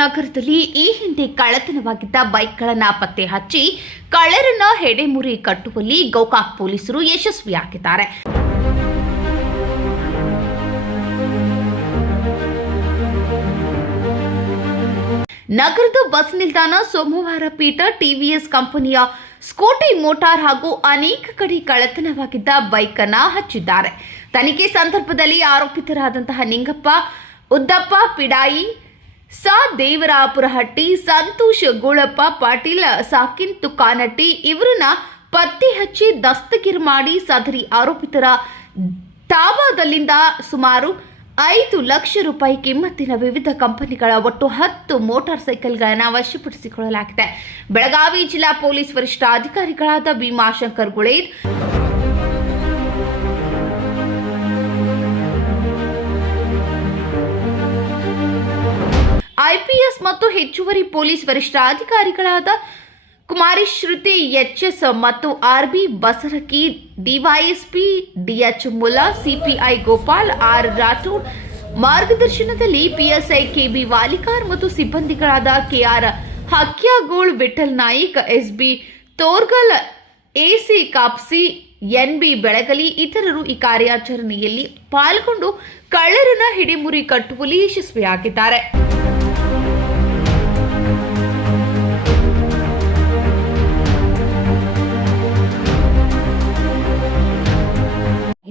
ನಗರದಲ್ಲಿ ಈ ಹಿಂದೆ ಕಳ್ಳತನವಾಗಿದ್ದ ಬೈಕ್ಗಳನ್ನು ಪತ್ತೆ ಹಚ್ಚಿ ಕಳ್ಳರನ್ನ ಹೆಡೆಮುರಿ ಕಟ್ಟುವಲ್ಲಿ ಗೋಕಾಕ್ ಪೊಲೀಸರು ಯಶಸ್ವಿಯಾಗಿದ್ದಾರೆ. ನಗರದ ಬಸ್ ನಿಲ್ದಾಣ ಸೋಮವಾರ ಪೀಠ ಟಿವಿಎಸ್ ಕಂಪನಿಯ ಸ್ಕೂಟಿ ಮೋಟಾರ್ ಹಾಗೂ ಅನೇಕ ಕಡೆ ಕಳ್ಳತನವಾಗಿದ್ದ ಬೈಕ್ ಅನ್ನ ಹಚ್ಚಿದ್ದಾರೆ. ತನಿಖೆ ಸಂದರ್ಭದಲ್ಲಿ ಆರೋಪಿತರಾದಂತಹ ನಿಂಗಪ್ಪ, ಉದ್ದಪ್ಪ, ಪಿಡಾಯಿ ಸ. ದೇವರಾಪುರಹಟ್ಟಿ, ಸಂತೋಷ್ ಗೋಳಪ್ಪ ಪಾಟೀಲ್, ಸಾಕಿನ್ ತುಕಾನಟ್ಟಿ ಇವರನ್ನ ಪತ್ತೆ ಹಚ್ಚಿ ದಸ್ತಗಿರ್ ಮಾಡಿ ಸದರಿ ಆರೋಪಿತರ ತಾವಾದಲ್ಲಿಂದ ಸುಮಾರು ಐದು ಲಕ್ಷ ರೂಪಾಯಿ ಕಿಮ್ಮತ್ತಿನ ವಿವಿಧ ಕಂಪನಿಗಳ ಒಟ್ಟು ಹತ್ತು ಮೋಟಾರ್ ಸೈಕಲ್ಗಳನ್ನು ವಶಪಡಿಸಿಕೊಳ್ಳಲಾಗಿದೆ. ಬೆಳಗಾವಿ ಜಿಲ್ಲಾ ಪೊಲೀಸ್ ವರಿಷ್ಠ ಅಧಿಕಾರಿಗಳಾದ ಭೀಮಾಶಂಕರ್ ಗುಳೇದ್ ಐಪಿಎಸ್ ಮತ್ತು ಹೆಚ್ಚುವರಿ ಪೊಲೀಸ್ ವರಿಷ್ಠಾಧಿಕಾರಿಗಳಾದ ಕುಮಾರಿ ಶ್ರುತಿ ಎಚ್ಎಸ್ ಮತ್ತು RB Basaraki DYSP DH Mula CPI Gopal, R Rathod ಮಾರ್ಗದರ್ಶನದಲ್ಲಿ ಪಿಎಸ್ಐ ಕೆಬಿ ವಾಲಿಕಾರ್ ಮತ್ತು ಸಿಬ್ಬಂದಿಗಳಾದ KR Hakyagol, Vithal Nayak SB Torgal AC Kapsi NB Belagali ಇತರರು ಈ ಕಾರ್ಯಾಚರಣೆಯಲ್ಲಿ ಪಾಲ್ಗೊಂಡು ಕಳ್ಳರನ್ನ ಹಿಡಿಮುರಿ ಕಟ್ಟುವಲ್ಲಿ ಯಶಸ್ವಿಯಾಗಿದ್ದಾರೆ.